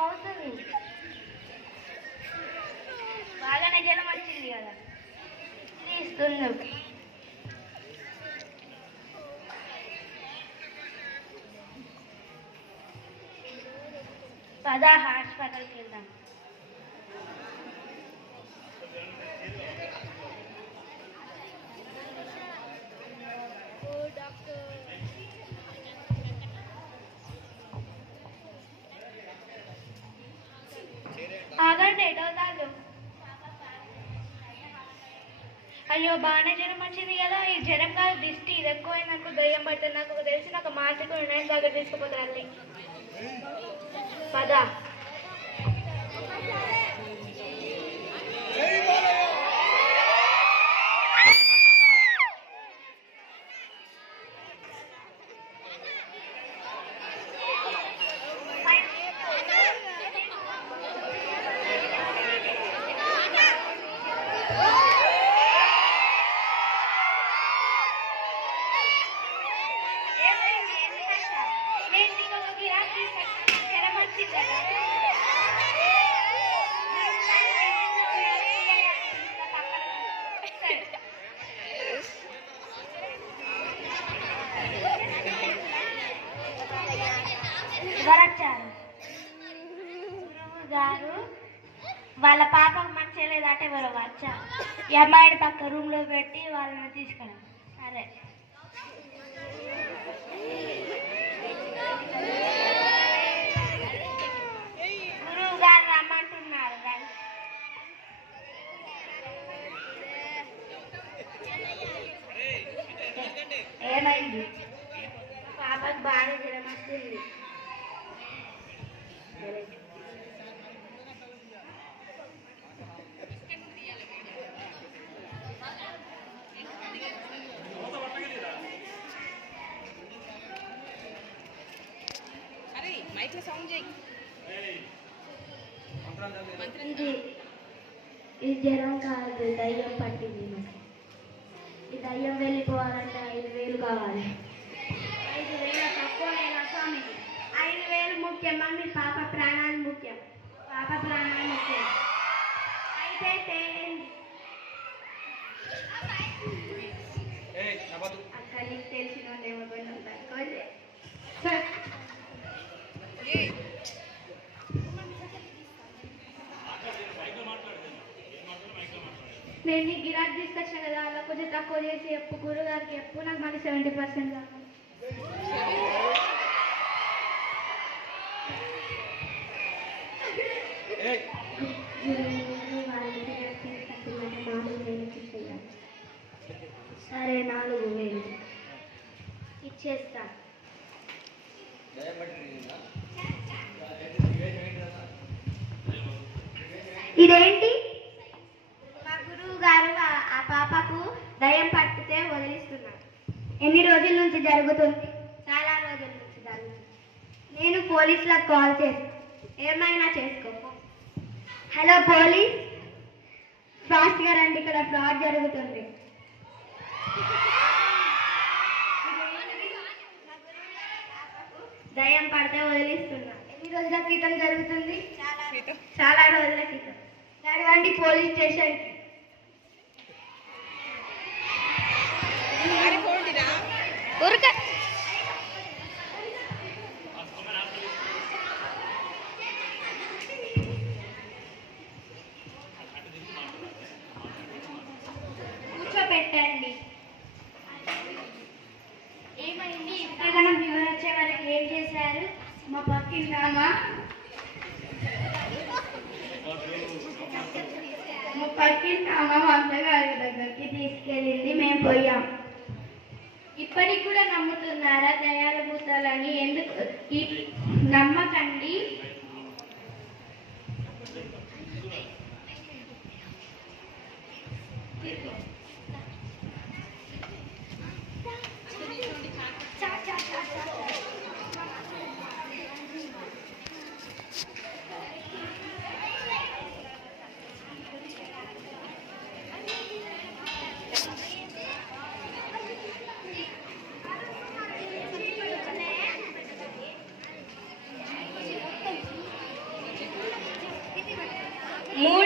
అవుతుంది బాగానే జలం వచ్చింది కదా ఇస్తుంది పదా హాస్పిటల్కి వెళ్దాం ఆగండి ఎటవుతారు అయ్యో బాగానే జ్వరం వచ్చింది కదా ఈ జ్వరం కాదు దిష్టి ఇది ఎక్కువైంది నాకు దయ్యం పడుతుంది నాకు తెలిసి నాకు మార్చికి వినాయక దగ్గర తీసుకుపోతారు పదా గారు వాళ్ళ పాపకు మంచిగా లేదంటే ఎవరో వచ్చా ఈ అమ్మాయిని పక్క రూమ్ లో పెట్టి వాళ్ళని తీసుకురా సరే గురువు గారు రమ్మంటున్నారు ఏమైంది పాపకు బాగా జ్వరం వస్తుంది ఇది జ్వరం కాదు దయ్యం పట్టింది ఈ దయ్యం వెళ్ళిపోవాలంటే 5,000 కావాలి 5,000 తక్కువైనా స్వామి 5,000 ముఖ్యం మీ పాప ప్రాణాలు ముఖ్యం పాప ప్రాణాలు ముఖ్యం అయితే అక్కడ నీకు తెలిసిన వాళ్ళు ఏమో నేను నీ గిరాక్ తీసుకొచ్చిన కదా అలా కొంచెం తక్కువ చేసి చెప్పు గురుగారికి చెప్పు నాకు మళ్ళీ 70% కావాలి సరే 4,000 ఇచ్చేస్తా ఇదేంటి మా గురువు గారు ఆ పాపకు దయ్యం పట్టితే వదిలిస్తున్నారు ఎన్ని రోజుల నుంచి జరుగుతుంది చాలా రోజుల నుంచి జరుగుతుంది నేను పోలీసులకు కాల్ చేస్తాను ఏమైనా చేసుకో హలో పోలీస్ ఫాస్ట్గా రండి ఇక్కడ ఫ్రాడ్ జరుగుతుంది దయ్యం పడితే వదిలిస్తున్నా ఎన్ని రోజుల క్రితం జరుగుతుంది చాలా రోజుల క్రితం నడవండి పోలీస్ స్టేషన్కి కూర్చోబెట్టండి ఏమైంది ఇంతగానో ఫీవర్ వచ్చే వరకు ఏం చేశారు మా పక్కింటామా మా పక్కింటామా మా అత్తగారి దగ్గరికి తీసుకెళ్ళింది మేము పోయాం ఇప్పటికి కూడా నమ్ముతున్నారా దయాల భూతాలని ఎందుకు నమ్మకండి 3